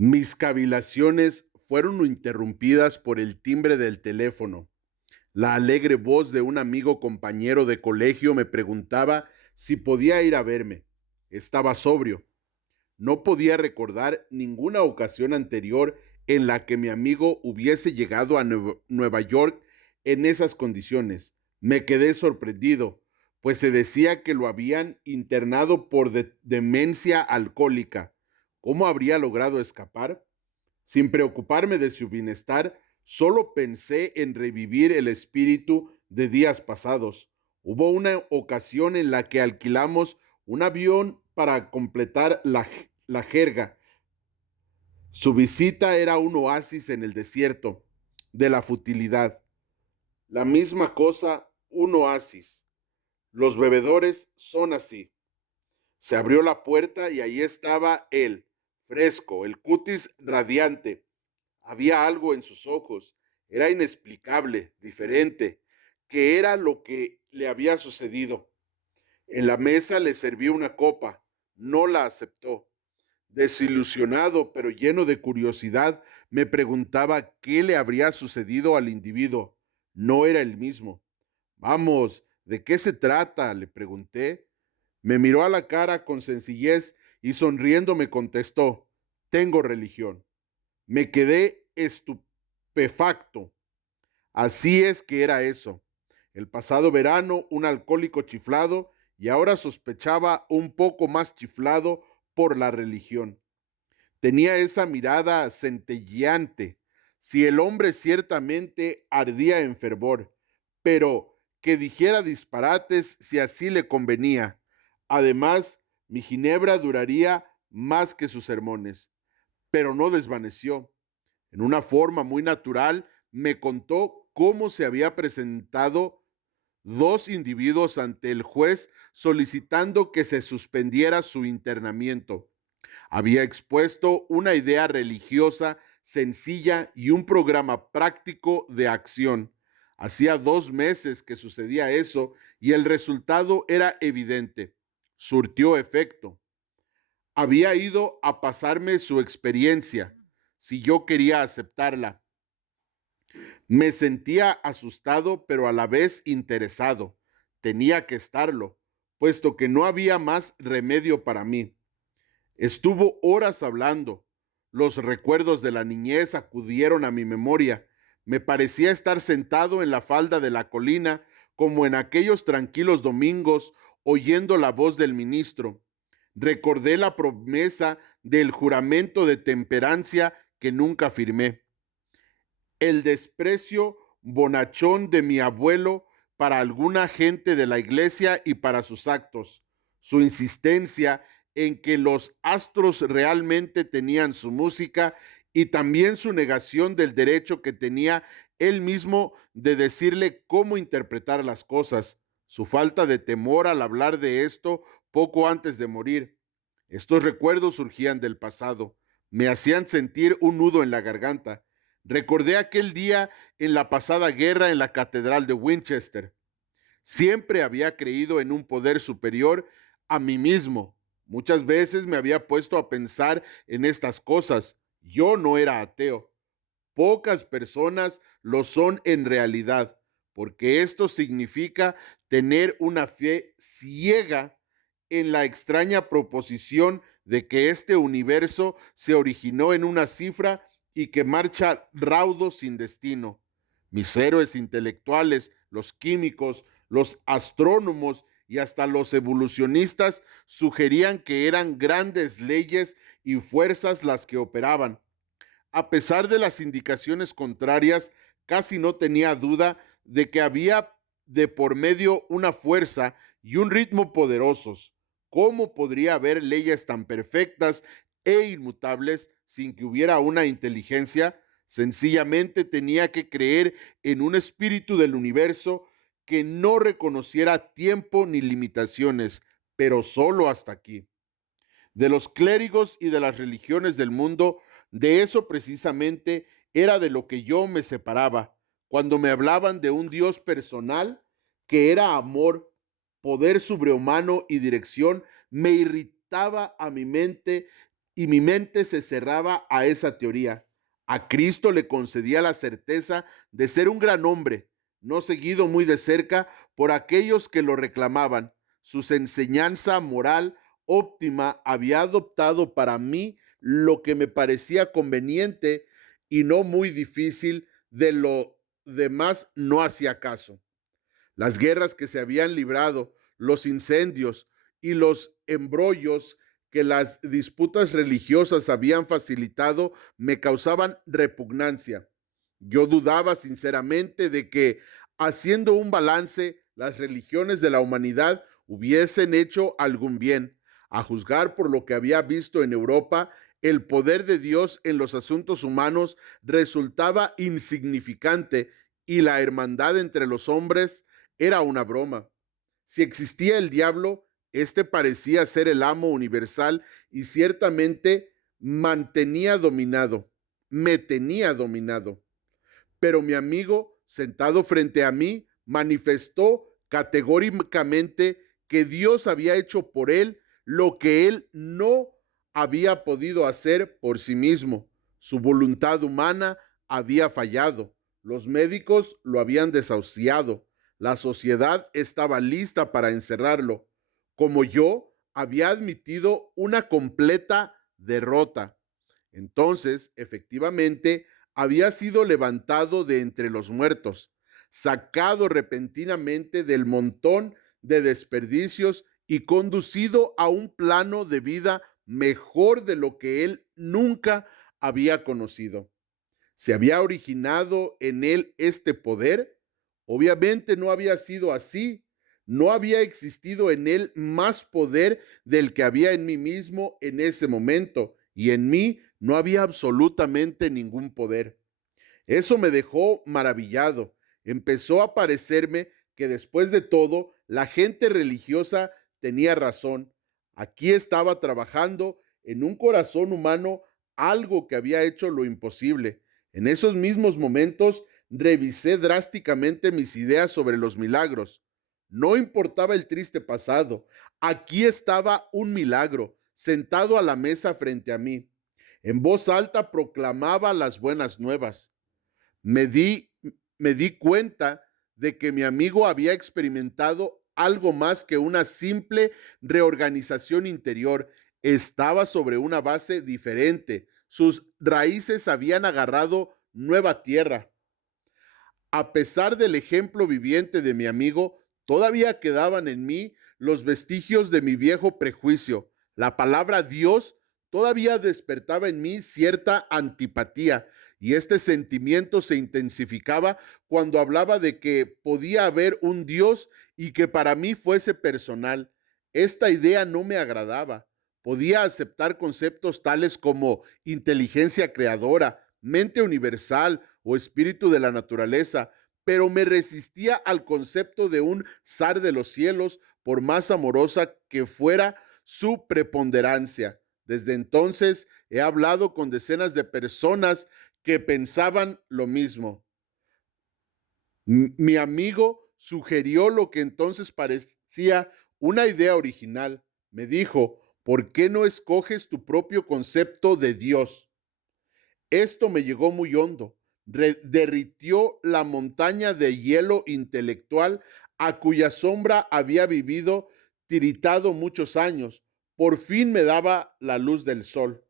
Mis cavilaciones fueron interrumpidas por el timbre del teléfono. La alegre voz de un amigo compañero de colegio me preguntaba si podía ir a verme. Estaba sobrio. No podía recordar ninguna ocasión anterior en la que mi amigo hubiese llegado a Nueva York en esas condiciones. Me quedé sorprendido, pues se decía que lo habían internado por demencia alcohólica. ¿Cómo habría logrado escapar? Sin preocuparme de su bienestar, solo pensé en revivir el espíritu de días pasados. Hubo una ocasión en la que alquilamos un avión para completar la jerga. Su visita era un oasis en el desierto de la futilidad. La misma cosa, un oasis. Los bebedores son así. Se abrió la puerta y ahí estaba él, fresco, el cutis radiante. Había algo en sus ojos, era inexplicable, diferente. ¿Qué era lo que le había sucedido? En la mesa le serví una copa, no la aceptó. Desilusionado, pero lleno de curiosidad, me preguntaba qué le habría sucedido al individuo. No era el mismo. Vamos, ¿de qué se trata? Le pregunté. Me miró a la cara con sencillez y sonriendo me contestó, tengo religión. Me quedé estupefacto. Así es que era eso. El pasado verano, un alcohólico chiflado y ahora sospechaba un poco más chiflado por la religión. Tenía esa mirada centelleante. Si el hombre ciertamente ardía en fervor, pero que dijera disparates si así le convenía. Además, mi ginebra duraría más que sus sermones, pero no desvaneció. En una forma muy natural, me contó cómo se había presentado dos individuos ante el juez solicitando que se suspendiera su internamiento. Había expuesto una idea religiosa sencilla y un programa práctico de acción. Hacía 2 meses que sucedía eso y el resultado era evidente. Surtió efecto. Había ido a pasarme su experiencia, si yo quería aceptarla. Me sentía asustado, pero a la vez interesado. Tenía que estarlo, puesto que no había más remedio para mí. Estuvo horas hablando. Los recuerdos de la niñez acudieron a mi memoria. Me parecía estar sentado en la falda de la colina, como en aquellos tranquilos domingos, oyendo la voz del ministro. Recordé la promesa del juramento de temperancia que nunca firmé. El desprecio bonachón de mi abuelo para alguna gente de la iglesia y para sus actos, su insistencia en que los astros realmente tenían su música y también su negación del derecho que tenía él mismo de decirle cómo interpretar las cosas, su falta de temor al hablar de esto poco antes de morir. Estos recuerdos surgían del pasado, me hacían sentir un nudo en la garganta. Recordé aquel día en la pasada guerra en la Catedral de Winchester. Siempre había creído en un poder superior a mí mismo. Muchas veces me había puesto a pensar en estas cosas. Yo no era ateo. Pocas personas lo son en realidad, porque esto significa tener una fe ciega en la extraña proposición de que este universo se originó en una cifra y que marcha raudo sin destino. Mis héroes intelectuales, los químicos, los astrónomos y hasta los evolucionistas sugerían que eran grandes leyes y fuerzas las que operaban. A pesar de las indicaciones contrarias, casi no tenía duda de que había de por medio una fuerza y un ritmo poderosos. ¿Cómo podría haber leyes tan perfectas e inmutables sin que hubiera una inteligencia? Sencillamente tenía que creer en un espíritu del universo que no reconociera tiempo ni limitaciones, pero solo hasta aquí. De los clérigos y de las religiones del mundo, de eso precisamente era de lo que yo me separaba, cuando me hablaban de un Dios personal que era amor, poder sobrehumano y dirección, me irritaba a mi mente y mi mente se cerraba a esa teoría. A Cristo le concedía la certeza de ser un gran hombre, no seguido muy de cerca por aquellos que lo reclamaban. Su enseñanza moral óptima había adoptado para mí lo que me parecía conveniente y no muy difícil, de lo demás no hacía caso. Las guerras que se habían librado, los incendios y los embrollos que las disputas religiosas habían facilitado me causaban repugnancia. Yo dudaba sinceramente de que, haciendo un balance, las religiones de la humanidad hubiesen hecho algún bien. A juzgar por lo que había visto en Europa, el poder de Dios en los asuntos humanos resultaba insignificante y la hermandad entre los hombres era una broma. Si existía el diablo, este parecía ser el amo universal y ciertamente me tenía dominado. Pero mi amigo, sentado frente a mí, manifestó categóricamente que Dios había hecho por él lo que él no había podido hacer por sí mismo. Su voluntad humana había fallado. Los médicos lo habían desahuciado. La sociedad estaba lista para encerrarlo. Como yo, había admitido una completa derrota. Entonces, efectivamente, había sido levantado de entre los muertos, sacado repentinamente del montón de desperdicios y conducido a un plano de vida mejor de lo que él nunca había conocido. ¿Se había originado en él este poder? Obviamente no había sido así. No había existido en él más poder del que había en mí mismo en ese momento, y en mí no había absolutamente ningún poder. Eso me dejó maravillado. Empezó a parecerme que después de todo, la gente religiosa tenía razón. Aquí estaba trabajando en un corazón humano algo que había hecho lo imposible. En esos mismos momentos revisé drásticamente mis ideas sobre los milagros. No importaba el triste pasado. Aquí estaba un milagro, sentado a la mesa frente a mí. En voz alta proclamaba las buenas nuevas. Me di, me di cuenta de que mi amigo había experimentado algo más que una simple reorganización interior. Estaba sobre una base diferente. Sus raíces habían agarrado nueva tierra. A pesar del ejemplo viviente de mi amigo, todavía quedaban en mí los vestigios de mi viejo prejuicio. La palabra Dios todavía despertaba en mí cierta antipatía, y este sentimiento se intensificaba cuando hablaba de que podía haber un Dios y que para mí fuese personal. Esta idea no me agradaba. Podía aceptar conceptos tales como inteligencia creadora, mente universal o espíritu de la naturaleza, pero me resistía al concepto de un zar de los cielos, por más amorosa que fuera su preponderancia. Desde entonces he hablado con decenas de personas que pensaban lo mismo. Mi amigo sugirió lo que entonces parecía una idea original. Me dijo: ¿por qué no escoges tu propio concepto de Dios? Esto me llegó muy hondo. Derritió la montaña de hielo intelectual a cuya sombra había vivido tiritado muchos años. Por fin me daba la luz del sol.